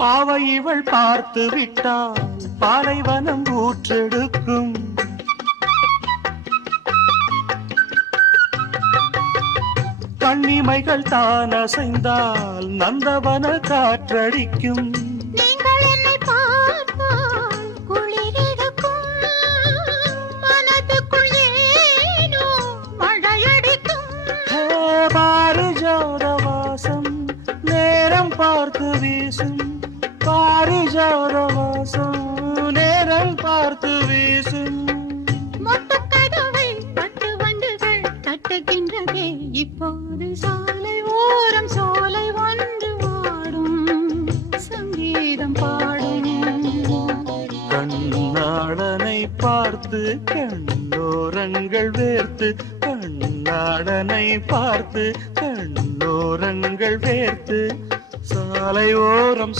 பாவை இவள் பார்த்து விட்டால் பாலைவனம் ஊற்றெடுக்கும். கண்ணிமைகள் தான் அசைந்தால் நந்தவன காற்றடிக்கும். நீங்கள் என்னை பார்த்தால் குளிரெடுக்கும், மனதுக்குள் ஏனோ மழையடிக்கும். பாரிஜாத வாசம் நேரம் பார்த்து வீசும், பாரிஜாத வாசம் நேரம் பார்த்து வீசும். மொட்டுக்கதவை பட்டு வண்டுகள் தட்டுகின்றதே, இப்போது சாலை ஓரம் சோலை ஒன்று வாடும், சங்கீதம் பாடும். கண்ணாடனை பார்த்து கண்ணோரங்கள் வேர்த்து, கண்ணாடனை பார்த்து கண்ணோரங்கள் வேர்த்து, சாலை ஓரம்